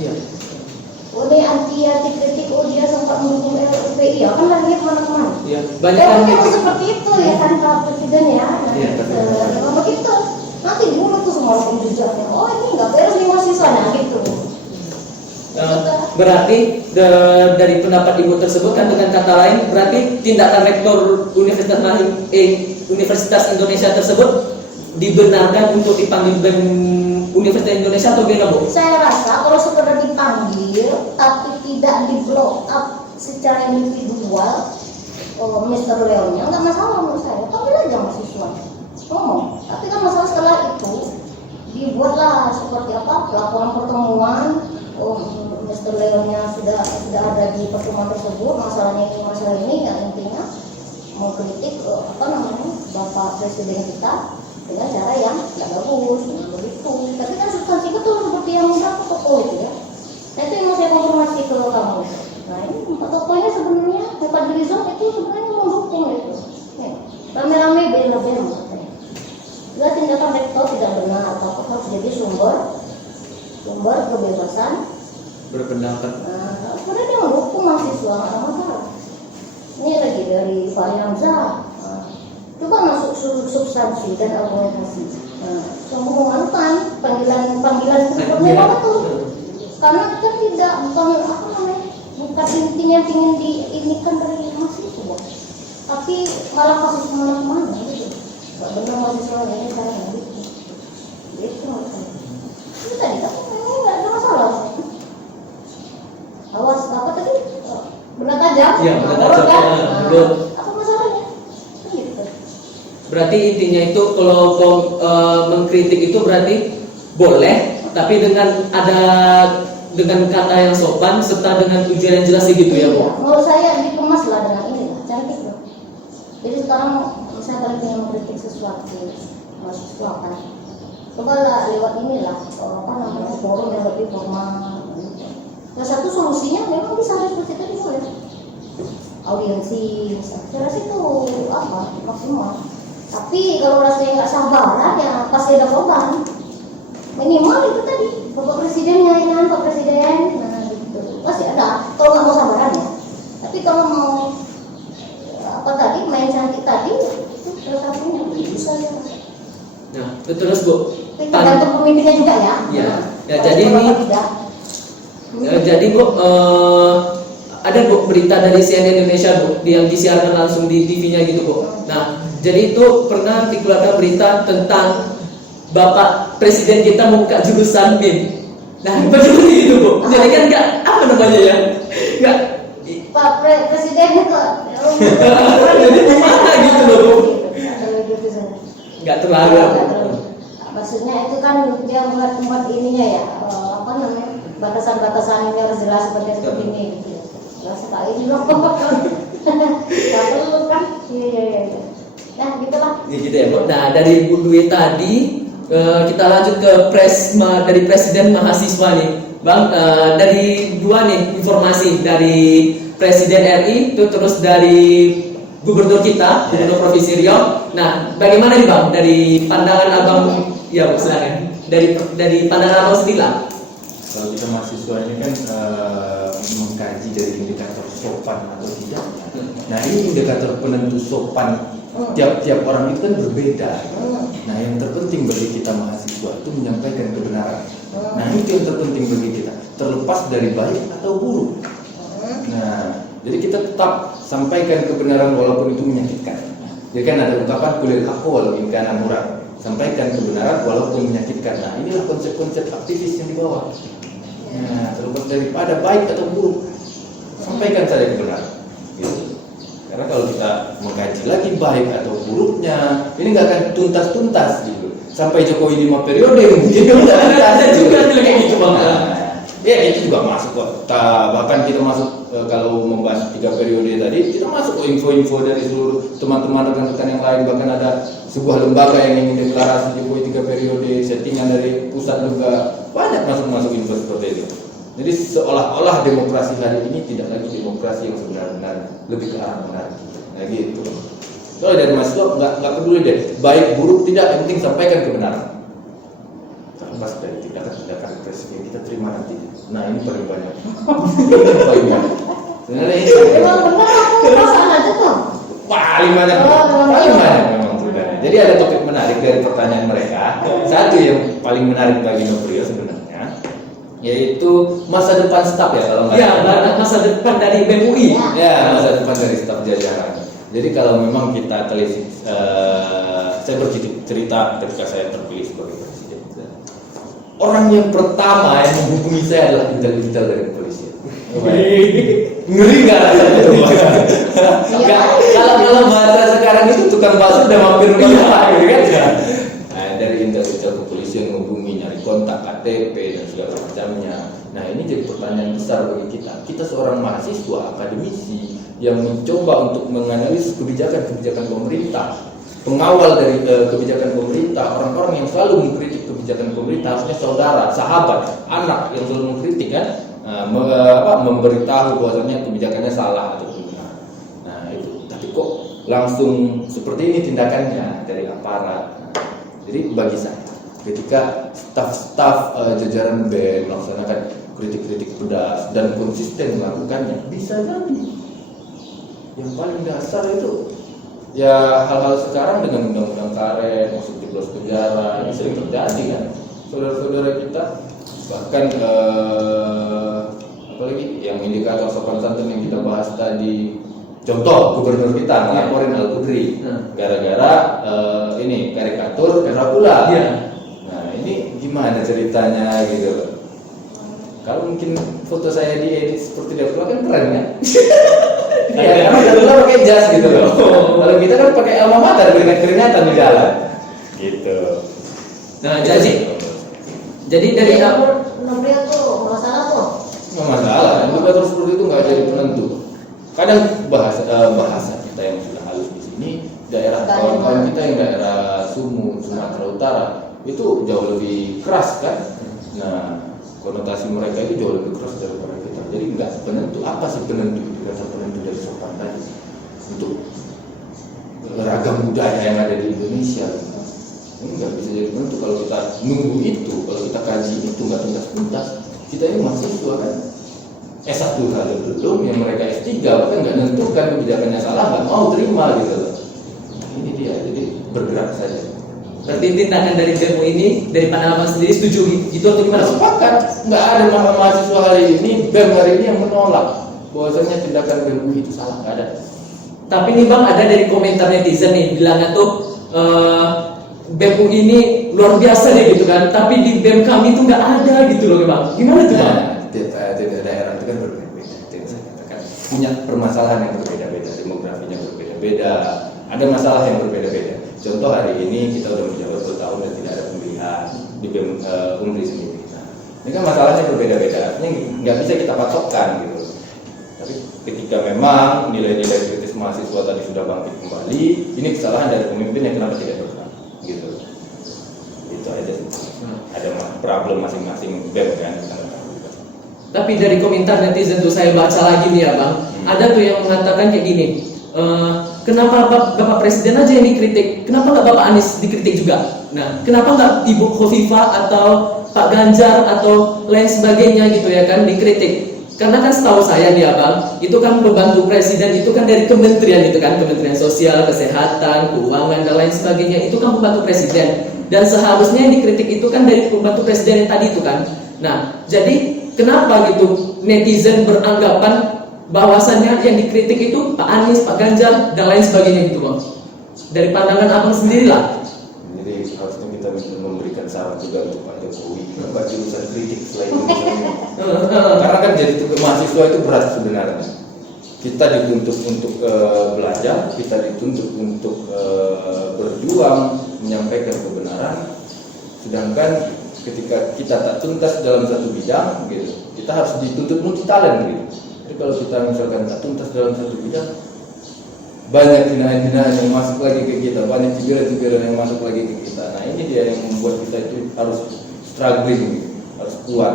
Iya. Oh, ini anti kritik, oh dia sempat mendukung LPI, ya kan lagi kemana-mana. Iya. Banyak Ya, kan memang seperti itu ya kan Pak Presiden ya. Iya, Kalau begitu, nanti dulu tuh semua orang jejaknya. Oh ini nggak beres nih mahasiswanya gitu. Berarti dari pendapat ibu tersebut kan dengan kata lain berarti tindakan rektor Universitas Indonesia tersebut dibenarkan untuk dipanggil BEM Universitas Indonesia atau bagaimana, Bu? Saya rasa kalau sekedar dipanggil tapi tidak di blow up secara individual, Mr. Leonnya nggak masalah menurut saya. Panggil aja mahasiswa, ngomong. Tapi kan masalah setelah itu dibuatlah seperti apa laporan pertemuan. Mr. Leonnya sudah ada di pertemuan tersebut. Masalah ini yang intinya mengkritik Bapak Presiden kita dengan cara yang tidak bagus, begitu. Tapi kan substansi betul seperti yang berapa tokoh itu ya. Nah itu yang mau saya konfirmasi ke kamu. Nah ini empat tokohnya sebenarnya Pak Drizon itu sebenarnya mendukung itu. Rame-rame bela-bela katanya. Juga tindakan rektor tidak benar atau harus jadi sumber kebebasan Berpendapat. Nah, kemudian dia mendukung mahasiswa, nggak ada masalah. Ini lagi dari Pak Hamzah. Coba masuk substansi dan argumentasi. Semua menganukan panggilan seperti apa tuh? Karena kita bukan intinya ingin diinikan dari mahasiswa, tapi malah kasus kemana-mana gitu. Gak benar mahasiswa ini cara gitu. Itu tadi ini nggak ada masalah. Awas apa tadi? Benda tajam? Iya, benda tajam. Betul. Apa masalahnya? Gitu. Berarti intinya itu kalau mengkritik itu berarti boleh, tapi dengan kata yang sopan serta dengan tujuan yang jelas gitu ya, Bu. Menurut saya dikemas lah dengan ini lah, cantik loh. Jadi sekarang misalnya kalian ingin mengkritik sesuatu, mahasiswa kan, coba lah lewat inilah, forum yang lebih formal. Nah, satu solusinya memang bisa seperti tadi boleh. Audiensi, saya rasa itu maksimal. Tapi kalau rasanya nggak sabaran ya pasti ada korban. Minimal itu tadi Bapak Presidennya ini Pak Presiden, nah gitu pasti ada. Kalau nggak mau sabaran ya. Tapi kalau mau main cantik tadi itu salah satunya bisa ya. Nah, terus Bu. Tergantung pemimpinnya juga ya. Iya. Ya, nah, jadi ini. Jadi Bu, ada Bu berita dari CNN Indonesia Bu yang disiarkan langsung di TV-nya gitu Bu. Nah, jadi itu pernah dikeluarkan berita tentang Bapak Presiden kita membuka jurusan BIM. Nah, bagaimana gitu Bu? Jadi kan nggak apa namanya ya? Nggak. Pak Presiden kok. Jadi gimana gitu loh Bu? Nggak terlalu. Maksudnya itu kan dia buat tempat ininya ya, batasan-batasan yang harus jelas seperti ini gitu. Jelas sekali ini loh. Gak perlu kan? Iya. Nah gitulah. Ya gitu ya Bu. Nah dari Bu Dwi tadi kita lanjut ke dari Presiden mahasiswa nih, Bang. Dari dua nih informasi dari Presiden RI itu terus dari Gubernur kita, Gubernur Provinsi Riau. Nah, bagaimana nih Bang dari pandangan Abang? Ya, Bu, silakan. Dari pandangan Abang sendiri lah. Kalau kita mahasiswa ini kan mengkaji dari indikator sopan atau tidak. Nah, ini indikator penentu sopan tiap orang itu kan berbeda. Nah, yang terpenting bagi kita mahasiswa itu menyampaikan kebenaran. Nah, itu yang terpenting bagi kita, terlepas dari baik atau buruk. Nah, jadi kita tetap sampaikan kebenaran walaupun itu menyakitkan. Jadi kan ada ungkapan kulil haqqo in kana murad. Sampaikan kebenaran walaupun menyakitkan. Nah, inilah konsep-konsep aktivis yang dibawa. Nah, terlepas daripada baik atau buruk, sampaikan saja kebenaran. Gitu. Karena kalau kita mengkaji lagi baik atau buruknya, ini nggak akan tuntas-tuntas gitu. Sampai Jokowi 5 periode mungkin nggak ada juga kayak gitu Bang. Ya itu juga masuk kok. Bahkan kita masuk kalau membahas 3 periode tadi, kita masuk ke info-info dari seluruh teman-teman rekan-rekan yang lain. Bahkan ada sebuah lembaga yang ingin deklarasi Jokowi 3 periode, settingan dari pusat juga banyak masuk info seperti itu. Jadi seolah-olah demokrasi hari ini tidak lagi demokrasi yang sebenar-benar, lebih ke arah benar. Nah gitu. Kalau dari mahasiswa nggak peduli deh, baik buruk tidak, yang penting sampaikan kebenaran. Terlepas dari tindakan-tindakan presiden kita terima nanti. Nah ini paling banyak. Ini paling banyak. Sebenarnya ini Emang benar aku perasaan aja tuh. paling banyak, paling banyak memang sebenarnya. Jadi ada topik menarik dari pertanyaan mereka. Satu yang paling menarik bagi Nobrio sebenarnya, yaitu masa depan staf ya kalau nggak Ya, salah. masa depan dari BEM UI. Ya, masa depan dari staf jajaran. Jadi kalau memang kita telisik, saya bercerita ketika saya terpilih sebagai presiden. Orang yang pertama yang menghubungi saya adalah intel dari kepolisian. Ngeri nggak rasanya itu? Kalau bahasa sekarang itu tukang bakso udah mampir rumah gitu kan? Nah, dari intel kepolisian menghubungi, nyari kontak KTP dan segala macamnya. Nah ini jadi pertanyaan besar bagi kita. Kita seorang mahasiswa akademisi yang mencoba untuk menganalisis kebijakan pemerintah, pengawal dari kebijakan pemerintah, orang-orang yang selalu mengkritik kebijakan pemerintah, harusnya saudara, sahabat, anak yang selalu mengkritik kan, memberitahu bahwasanya kebijakannya salah atau benar. Nah itu, tapi kok langsung seperti ini tindakannya dari aparat. Jadi bagi saya, ketika staf-staf jajaran BEM melaksanakan kritik-kritik pedas dan konsisten melakukannya, bisa jadi. Yang paling dasar itu ya hal-hal sekarang dengan undang-undang karet, masuk jeblos penjara, ini sering terjadi kan. Saudara-saudara kita bahkan apalagi yang indikator sopan santun yang kita bahas tadi, contoh gubernur kita ngelaporin Al-Qudri gara-gara ini karikatur Dracula. Nah ini gimana ceritanya gitu. Kalau mungkin foto saya diedit seperti Dracula kan keren kan? Karena Dracula pakai jas gitu loh. Kalau kita kan pakai alma mater, keringat-keringatan di jalan. Gitu. Nah, jadi dari Nobrio tuh masalah tuh. Nggak masalah, indikator seperti itu nggak jadi penentu. Kadang bahasa kita yang sudah halus di sini, daerah kawan-kawan kita yang daerah Sumut, Sumatera Utara itu jauh lebih keras kan. Nah, konotasi mereka itu jauh lebih keras daripada kita. Jadi nggak penentu. Apa sih penentu? Indikator penentu dari sopan tadi untuk ragam budaya yang ada di Indonesia. Ini nggak bisa jadi penentu kalau kita nunggu itu, kalau kita kaji itu nggak tuntas-tuntas. Kita ini mahasiswa kan, S1 kali belum, yang mereka S3 bahkan nggak nentukan kebijakannya salah, nggak mau terima gitu loh. Ini dia, jadi bergerak saja. berarti tindakan dari BEM UI ini dari pandangan Abang sendiri setuju gitu atau gimana? Sepakat, nggak ada mahasiswa hari ini, BEM hari ini yang menolak bahwasanya tindakan BEM UI itu salah, nggak ada. Tapi nih Bang, ada dari komentar netizen nih bilangnya tuh BEM UI ini luar biasa deh gitu kan, tapi di BEM kami tuh nggak ada gitu loh Bang. Gimana tuh Bang? Tiap daerah itu kan berbeda-beda. Itu saya katakan punya permasalahan yang berbeda-beda, demografinya berbeda-beda, ada masalah yang berbeda-beda. Contoh hari ini kita udah menjabat 2 tahun dan tidak ada pemilihan di BEM Umbri sendiri. Nah, ini kan masalahnya berbeda-beda, artinya nggak bisa kita patokkan gitu. Tapi ketika memang nilai-nilai kritis mahasiswa tadi sudah bangkit kembali, ini kesalahan dari pemimpin yang kenapa tidak bergerak, gitu. Itu aja sih. Ada problem masing-masing BEM kan. Tapi dari komentar netizen tuh saya baca lagi nih ya Bang, ada tuh yang mengatakan kayak gini, kenapa Bapak Presiden aja yang dikritik, kenapa nggak Bapak Anies dikritik juga? Nah, kenapa nggak Ibu Khofifah atau Pak Ganjar atau lain sebagainya gitu ya kan dikritik? Karena kan setahu saya nih Abang, itu kan pembantu presiden itu kan dari kementerian itu kan, Kementerian Sosial, Kesehatan, Keuangan dan lain sebagainya, itu kan pembantu presiden. Dan seharusnya yang dikritik itu kan dari pembantu presiden yang tadi itu kan. Nah, jadi kenapa gitu netizen beranggapan bahwasannya yang dikritik itu Pak Anies, Pak Ganjar dan lain sebagainya gitu Bang? Dari pandangan Abang sendiri lah. Jadi harusnya kita memberikan saran juga untuk Pak Jokowi, kenapa jurusan kritik selain jurusan karena kan jadi mahasiswa itu berat sebenarnya. Kita dituntut untuk belajar, kita dituntut untuk berjuang menyampaikan kebenaran. Sedangkan ketika kita tak tuntas dalam satu bidang, gitu, kita harus dituntut multi talent gitu. Jadi kalau kita misalkan tak tuntas dalam satu bidang, banyak hinaan-hinaan yang masuk lagi ke kita, banyak cibiran-cibiran yang masuk lagi ke kita. Nah ini dia yang membuat kita itu harus struggling, gitu, harus kuat.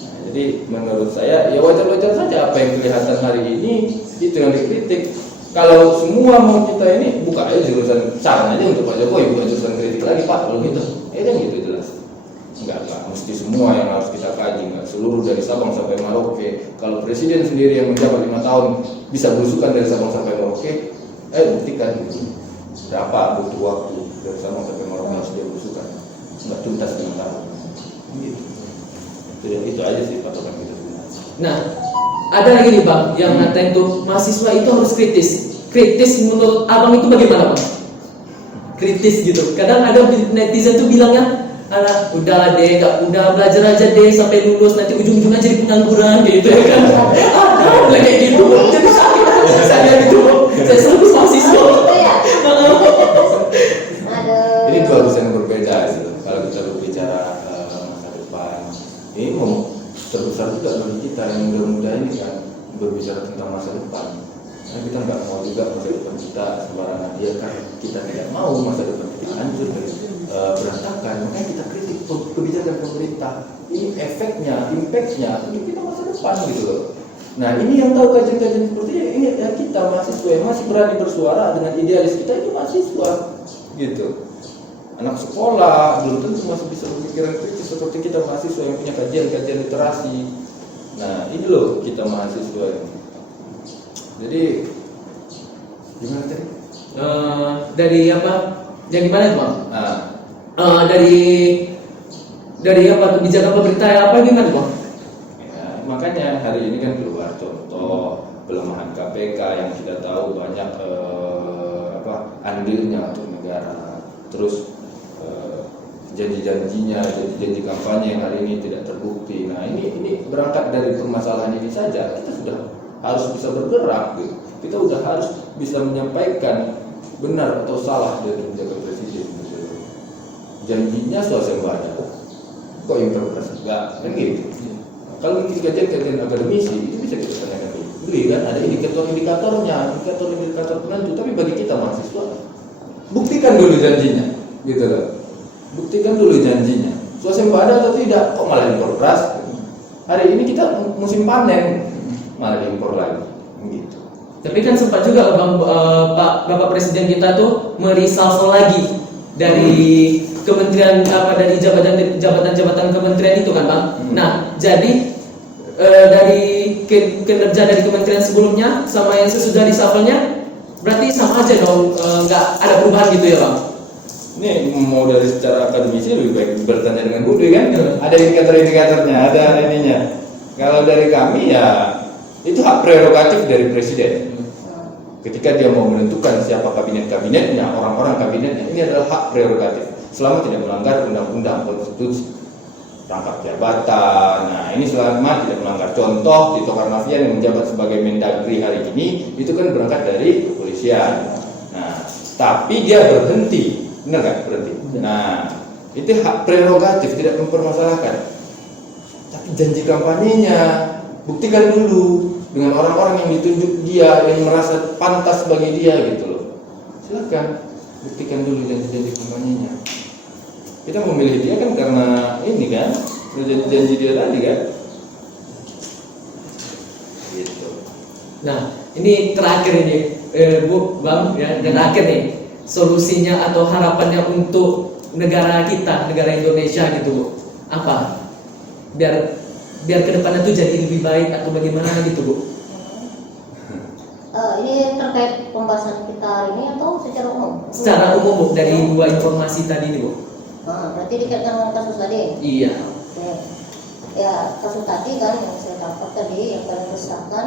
Nah, jadi menurut saya ya wajar-wajar saja apa yang kelihatan hari ini itu yang dikritik. Kalau semua mau kita ini buka aja jurusan saran aja untuk Pak Jokowi, bukan jurusan kritik lagi Pak, kalau gitu. Kan gitu jelas. Enggak mesti semua yang harus kita kaji, enggak seluruh dari Sabang sampai Merauke. Kalau presiden sendiri yang menjabat 5 tahun bisa belusukan dari Sabang sampai Merauke, buktikan gitu. Berapa butuh waktu dari Sabang sampai Merauke harus dia belusukan? Enggak tuntas 5 tahun. Gitu. Itu aja sih patokan kita sebenarnya. Nah, ada lagi nih Bang yang ngatain tuh mahasiswa itu harus kritis. Kritis menurut Abang itu bagaimana Bang? Kritis gitu. Kadang ada netizen tuh bilangnya, alah udahlah deh, udah belajar aja deh sampai lulus, nanti ujung-ujungnya jadi pengangguran gitu ya kan. Ada kayak gitu. Jadi saya gitu, saya selalu mahasiswa. Ini dua hal yang berbeda gitu. Kalau kita berbicara masa depan, ini mau terbesar juga bagi kita yang muda-muda ini kan berbicara tentang masa depan. Karena kita nggak mau juga masa depan kita sembarangan dia kan, kita tidak mau masa depan kita hancur berantakan. Makanya kita kritik kebijakan pemerintah. Ini efeknya, impactnya untuk kita masa depan gitu loh. Nah ini yang tahu kajian-kajian seperti ini ya kita mahasiswa yang masih berani bersuara dengan idealis kita itu mahasiswa gitu. Anak sekolah belum tentu masih bisa berpikiran kritis seperti kita mahasiswa yang punya kajian-kajian literasi. Nah ini loh kita mahasiswa ini. Jadi gimana tadi? Dari apa? Yang gimana tuh Bang? Dari apa kebijakan pemerintah apa gimana Bang? Ya, makanya hari ini kan keluar contoh pelemahan KPK yang kita tahu banyak andilnya untuk negara. Terus janji-janjinya, janji kampanye yang hari ini tidak terbukti. Nah ini berangkat dari permasalahan ini saja kita sudah harus bisa bergerak gitu. Kita sudah harus bisa menyampaikan benar atau salah dari kebijakan presiden gitu. Janjinya swasembada kok interpretasi enggak kan gitu. Kalau kajian akademisi itu bisa kita tanyakan dulu kan, ada indikator-indikatornya, indikator penentu. Tapi bagi kita mahasiswa buktikan dulu janjinya gitu loh. Buktikan dulu janjinya. Swasembada atau tidak, kok malah impor beras? Hari ini kita musim panen, malah impor lagi, gitu. Tapi kan sempat juga Bapak Presiden kita tuh mereshuffle lagi dari kementerian dari jabatan-jabatan kementerian itu kan Bang. Nah jadi dari kinerja dari kementerian sebelumnya sama yang sesudah reshuffle-nya berarti sama aja dong, nggak ada perubahan gitu ya Bang? Ini mau dari secara akademisi lebih baik bertanya dengan Budi kan, ada indikator-indikatornya, ada ininya. Kalau dari kami ya itu hak prerogatif dari presiden. Ketika dia mau menentukan siapa kabinet-kabinetnya, orang-orang kabinetnya, ini adalah hak prerogatif. Selama tidak melanggar undang-undang konstitusi, rangkap jabatan. Nah ini selama tidak melanggar. Contoh Tito Karnavian yang menjabat sebagai Mendagri hari ini, itu kan berangkat dari kepolisian. Nah tapi dia berhenti. Benar nggak berhenti? Nah, itu hak prerogatif, tidak mempermasalahkan. Tapi janji kampanyenya buktikan dulu dengan orang-orang yang ditunjuk dia, yang merasa pantas bagi dia gitu loh. Silakan buktikan dulu janji-janji kampanyenya. Kita memilih dia kan karena ini kan, janji dia tadi kan. Gitu. Nah, ini terakhir ini Bu, Bang ya, dan terakhir nih. Solusinya atau harapannya untuk negara kita, negara Indonesia gitu Bu, apa? Biar kedepannya tuh jadi lebih baik atau bagaimana gitu Bu? Ini terkait pembahasan kita hari ini atau secara umum? Secara umum Bu, dari dua informasi tadi nih Bu. Berarti dikaitkan dengan kasus tadi? Iya. Oke. Ya kasus tadi kan yang saya dapat tadi yang paling resahkan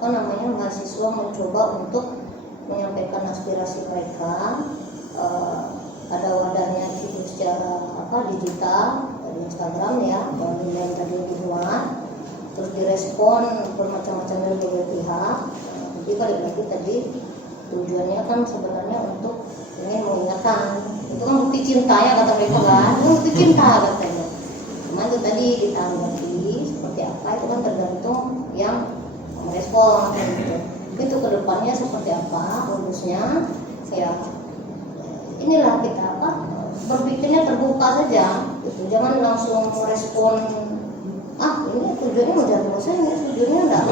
mahasiswa mencoba untuk menyampaikan aspirasi mereka, ada wadahnya itu secara digital di Instagram ya, dan yang tadi dibuat, terus direspon bermacam-macam dari berbagai pihak. Jadi balik lagi tadi tujuannya kan sebenarnya untuk ingin mengingatkan, itu kan bukti cinta ya kata mereka kan, itu bukti cinta katanya. Cuma itu tadi ditanggapi seperti apa itu kan tergantung yang merespon gitu. Itu kedepannya seperti apa urusnya ya inilah kita berpikirnya terbuka saja gitu. Jangan langsung merespon ini tujuannya mau jadi dosen ya tujuannya enggak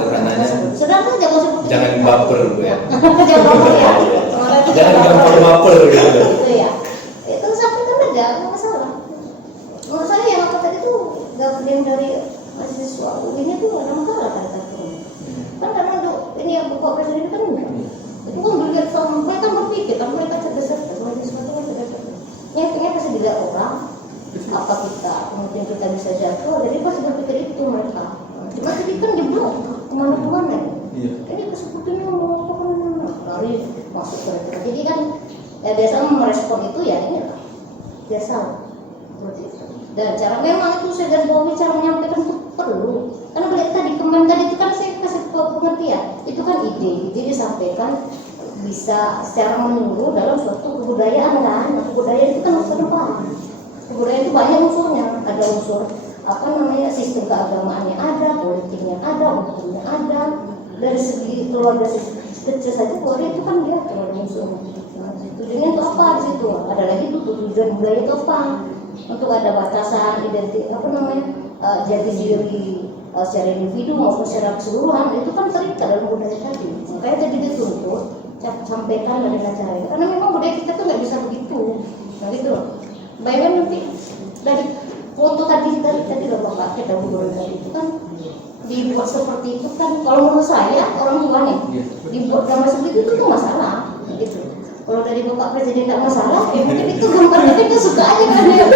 sedang aja kalau seperti jangan baper Bu ya. Jangan baper ya. Jangan gampang baper gitu. Itu ya itu sampaikan aja nggak masalah kemana-kemana. Iya. Ini sepertinya mau apa kan lari masuk ke itu. Jadi kan biasa merespon itu ya ini lah biasa seperti itu. Dan cara memang itu saya dan bawahi cara menyampaikan itu perlu. Karena balik tadi kemarin tadi itu kan saya kasih pengertian. Itu kan ide disampaikan bisa secara menyeluruh dalam suatu kebudayaan kan. Nah, kebudayaan itu kan harus ada paham. Kebudayaan itu banyak unsurnya. Ada unsur sistem keagamaannya ada, politiknya ada, hukumnya ada. Dari segi keluarga kecil saja keluarga itu kan dia ada unsurnya. Nah, tujuannya itu apa di situ? Ada lagi itu tujuan budaya itu apa? Untuk ada batasan jati diri secara individu maupun secara keseluruhan itu kan terikat dalam budaya tadi. Makanya tadi dituntut sampaikan dari acara itu karena memang budaya kita tuh nggak bisa begitu. Nah gitu loh. Bayangkan nanti dari foto tadi loh Bapak kita budaya tadi itu kan dibuat seperti itu kan kalau menurut saya orang tua nih dibuat gambar seperti itu tuh masalah gitu. Kalau dari Bapak Presiden tidak masalah, ya mungkin itu gambarnya kita suka aja kan ya.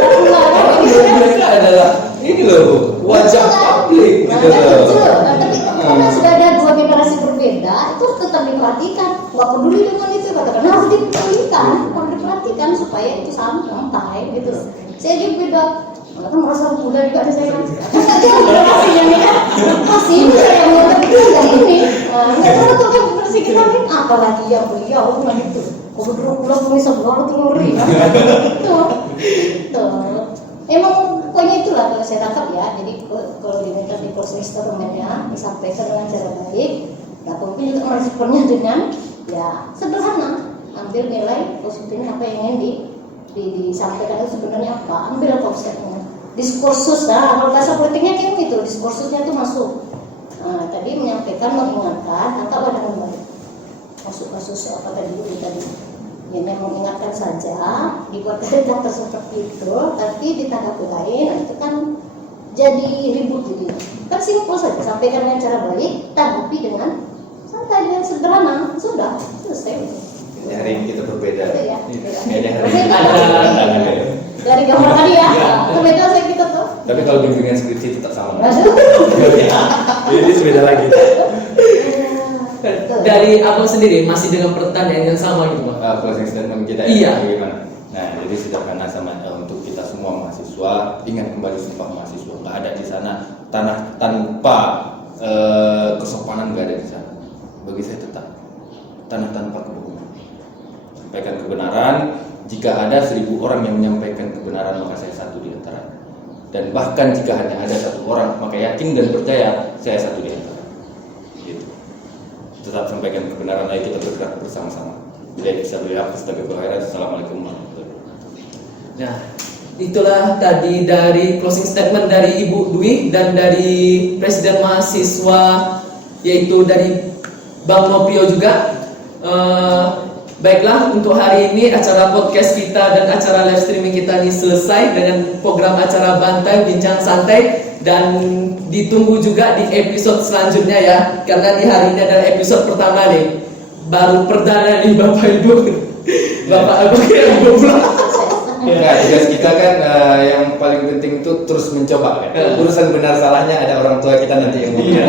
Mereka adalah ini loh wajah publik gitu loh. Tapi karena sudah ada dua generasi berbeda, itu tetap diperhatikan. Nggak peduli dengan itu katakan harus diperhatikan supaya itu sampai gitu. Saya juga beda. Kan merasa muda juga ada saya. Generasinya nih kan masih yang ini. Nggak tahu tuh kan generasi kita ini apalagi yang beliau kan gitu. Kalau dulu pulang bisa baru tuh ngeri kan gitu. Emang pokoknya itulah kalau saya tangkap ya. Jadi kalau diminta di closing statementnya disampaikan dengan cara baik, ya mungkin juga meresponnya dengan ya sederhana, ambil nilai positifnya apa yang ingin disampaikan itu sebenarnya apa, ambil konsepnya. Diskursus kalau bahasa politiknya kayak gitu, diskursusnya itu masuk. Nah, tadi menyampaikan, mengingatkan, tangkaplah dengan baik. Masuk kasus apa tadi ya memang mengingatkan saja, dibuat kata seperti itu, tapi ditanggapi lain, nah itu kan jadi ribut jadi. Kan simpel saja, sampaikan dengan cara baik, tanggapi dengan santai dengan sederhana, sudah selesai. Ini hari ini kita berbeda. Ya. Ini hari ini Ada. Dari gambar tadi ya, berbeda saya kita tuh. Tapi kalau bimbingan skripsi tetap sama. Aduh. Ini beda lagi. Dari abang sendiri masih dengan pertanyaan yang sama gitu Bang. Closing statement kita Iya. bagaimana? Nah, jadi sederhana sama untuk kita semua mahasiswa, ingat kembali sumpah mahasiswa. Nggak ada di sana tanah tanpa kesopanan, nggak ada di sana. Bagi saya tetap tanah tanpa kebohongan. Sampaikan kebenaran. Jika ada 1000 orang yang menyampaikan kebenaran, maka saya satu di antara. Dan bahkan jika hanya ada 1 orang, maka yakin dan percaya saya satu di antara. Gitu. Tetap sampaikan kebenaran, ayo kita bergerak bersama-sama. Bila bisa beliau sebagai berkhairat. Assalamualaikum warahmatullahi wabarakatuh. Nah, itulah tadi dari closing statement dari Ibu Dwi dan dari Presiden Mahasiswa, yaitu dari Bang Nopio juga. Baiklah, untuk hari ini acara podcast kita dan acara live streaming kita ini selesai dengan program acara Bantai Bincang Santai, dan ditunggu juga di episode selanjutnya ya, karena di hari ini adalah episode pertama nih, baru perdana nih Bapak Ibu. Bapak Ibu yang goblok. Nah, tugas kita kan yang paling penting itu terus mencoba kan. Urusan benar salahnya ada orang tua kita nanti yang ngomong.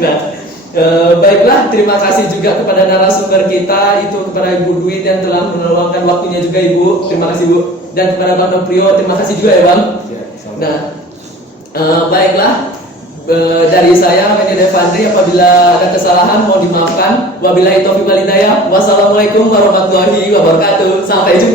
Nah, baiklah, terima kasih juga kepada narasumber kita, itu kepada Ibu Dwi yang telah meluangkan waktunya juga Ibu. Terima kasih Bu. Dan kepada Bang Noprio, terima kasih juga ya Bang. Nah, baiklah, dari saya Mendy Devandri, apabila ada kesalahan mohon dimaafkan. Wabillahi taufiq wal hidayah. Wassalamualaikum warahmatullahi wabarakatuh. Sampai jumpa.